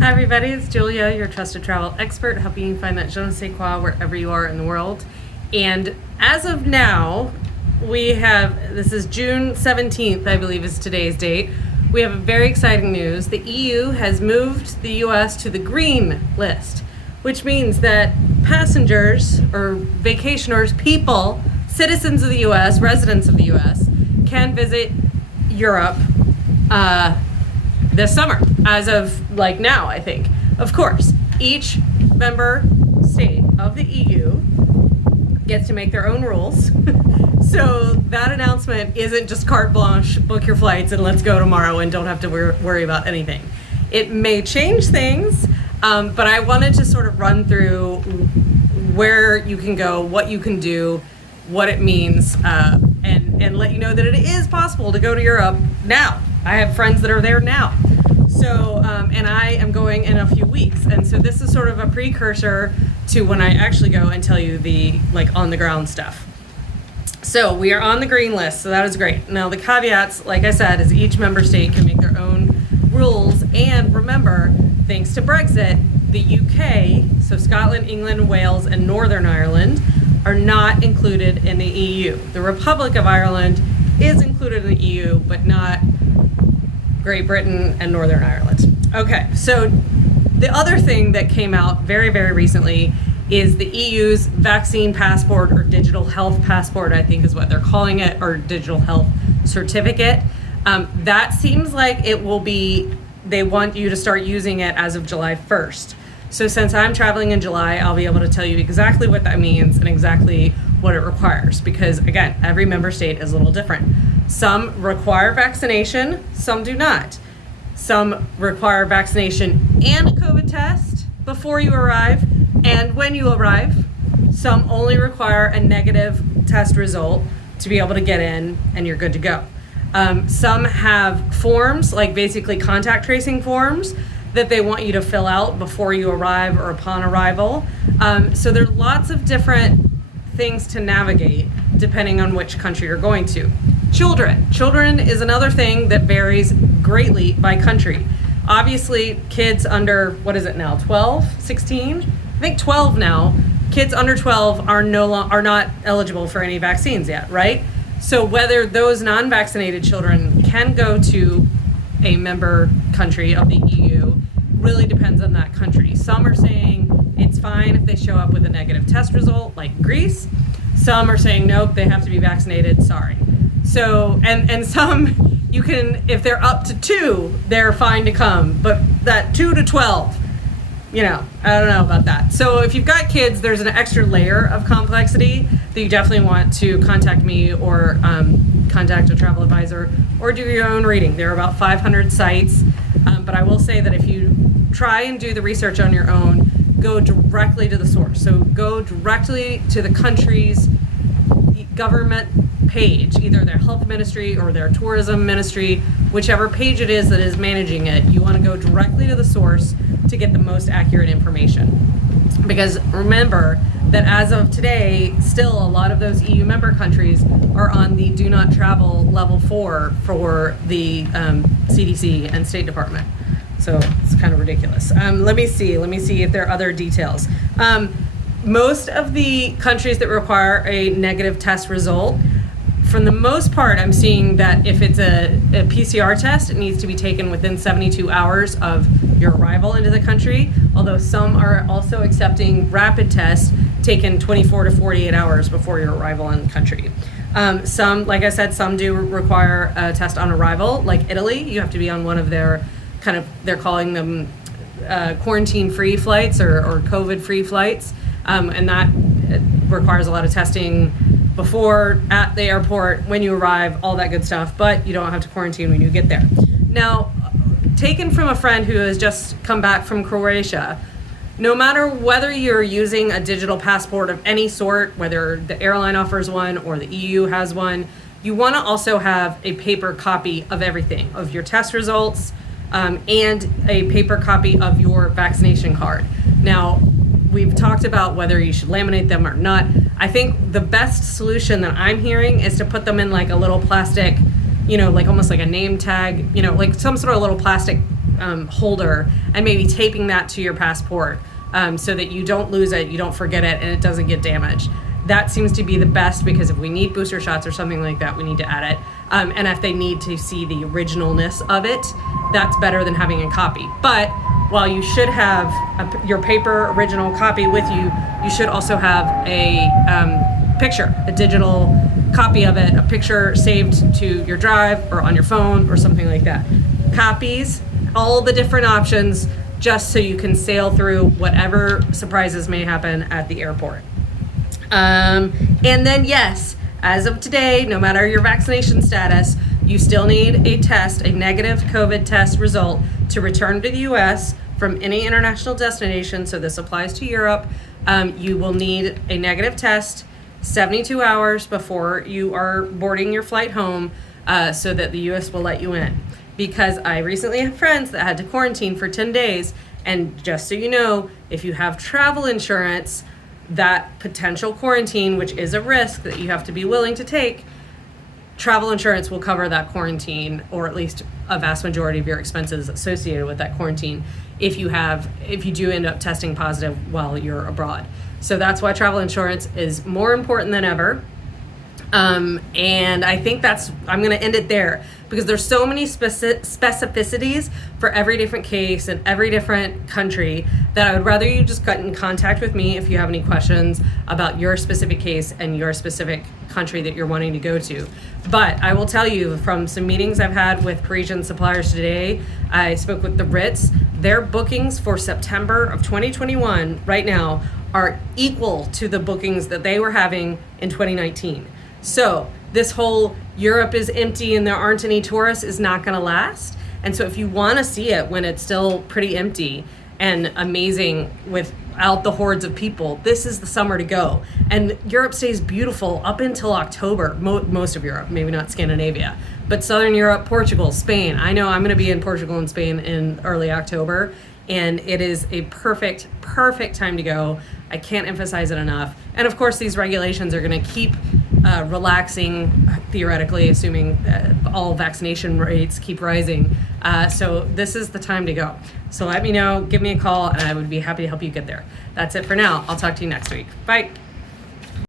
Hi, everybody. It's Julia, your trusted travel expert, helping you find that je ne sais quoi wherever you are in the world. And as of now, this is June 17th, I believe is today's date. We have very exciting news. The EU has moved the US to the green list, which means that passengers or vacationers, people, citizens of the US, residents of the US, can visit Europe this summer, as of now, I think. Of course, each member state of the EU gets to make their own rules. So that announcement isn't just carte blanche, book your flights and let's go tomorrow and don't have to worry about anything. It may change things, but I wanted to sort of run through where you can go, what you can do, what it means, and let you know that it is possible to go to Europe now. I have friends that are there now. So, and I am going in a few weeks. And so this is sort of a precursor to when I actually go and tell you the on the ground stuff. So we are on the green list, so that is great. Now the caveats, like I said, is each member state can make their own rules. And remember, thanks to Brexit, the UK, so Scotland, England, Wales, and Northern Ireland are not included in the EU. The Republic of Ireland is included in the EU, but not Great Britain and Northern Ireland. Okay, so the other thing that came out very, very recently is the EU's vaccine passport, or digital health passport, I think is what they're calling it, or digital health certificate. That seems like it will be, they want you to start using it as of July 1st. So since I'm traveling in July, I'll be able to tell you exactly what that means and exactly what it requires, because again, every member state is a little different. Some require vaccination, some do not. Some require vaccination and a COVID test before you arrive and when you arrive. Some only require a negative test result to be able to get in and you're good to go. Some have forms, like basically contact tracing forms, that they want you to fill out before you arrive or upon arrival. So there's lots of different things to navigate depending on which country you're going to. Children is another thing that varies greatly by country. Obviously, kids under, what is it now, 12, 16? I think 12 now. Kids under 12 are not eligible for any vaccines yet, right? So whether those non-vaccinated children can go to a member country of the EU really depends on that country. Some are saying it's fine if they show up with a negative test result, like Greece. Some are saying nope, they have to be vaccinated, sorry. So, and some, you can, if they're up to 2, they're fine to come, but that 2 to 12, I don't know about that. So if you've got kids, there's an extra layer of complexity that you definitely want to contact me or contact a travel advisor or do your own reading. There are about 500 sites, but I will say that if you try and do the research on your own, go directly to the source. So go directly to the country's government page, either their health ministry or their tourism ministry, whichever page it is that is managing it. You want to go directly to the source to get the most accurate information. Because remember that as of today, still a lot of those EU member countries are on the do not travel level 4 for the CDC and State Department. So it's kind of ridiculous. Let me see if there are other details. Most of the countries that require a negative test result, for the most part, I'm seeing that if it's a PCR test, it needs to be taken within 72 hours of your arrival into the country, although some are also accepting rapid tests taken 24 to 48 hours before your arrival in the country. Some, like I said, some do require a test on arrival, like Italy. You have to be on one of their they're calling them quarantine-free flights or COVID-free flights, and that requires a lot of testing before, at the airport, when you arrive, all that good stuff, but you don't have to quarantine when you get there. Now, taken from a friend who has just come back from Croatia, no matter whether you're using a digital passport of any sort, whether the airline offers one or the EU has one, you want to also have a paper copy of everything, of your test results, and a paper copy of your vaccination card. Now, we've talked about whether you should laminate them or not. I think the best solution that I'm hearing is to put them in like a little plastic, like almost like a name tag, like some sort of little plastic holder and maybe taping that to your passport so that you don't lose it, you don't forget it, and it doesn't get damaged. That seems to be the best, because if we need booster shots or something like that, we need to add it. And if they need to see the originalness of it, that's better than having a copy. But while you should have your paper original copy with you, you should also have a picture, a digital copy of it, a picture saved to your drive or on your phone or something like that. Copies, all the different options, just so you can sail through whatever surprises may happen at the airport. And then, yes, as of today, no matter your vaccination status, you still need a test, a negative COVID test result to return to the U.S. from any international destination. So this applies to Europe. You will need a negative test 72 hours before you are boarding your flight home so that the U.S. will let you in. Because I recently had friends that had to quarantine for 10 days. And just so you know, if you have travel insurance, that potential quarantine, which is a risk that you have to be willing to take, travel insurance will cover that quarantine, or at least a vast majority of your expenses associated with that quarantine if you do end up testing positive while you're abroad. So that's why travel insurance is more important than ever. And I think I'm going to end it there, because there's so many specificities for every different case and every different country that I would rather you just get in contact with me if you have any questions about your specific case and your specific country that you're wanting to go to. But I will tell you, from some meetings I've had with Parisian suppliers today, I spoke with the Ritz. Their bookings for September of 2021 right now are equal to the bookings that they were having in 2019. So this whole Europe is empty and there aren't any tourists is not going to last. And so if you want to see it when it's still pretty empty and amazing without the hordes of people, this is the summer to go. And Europe stays beautiful up until October, most of Europe, maybe not Scandinavia, but Southern Europe, Portugal, Spain. I know I'm going to be in Portugal and Spain in early October, and it is a perfect time to go. I can't emphasize it enough. And of course, these regulations are going to keep relaxing, theoretically, assuming all vaccination rates keep rising. So this is the time to go. So let me know, give me a call, and I would be happy to help you get there. That's it for now. I'll talk to you next week. Bye.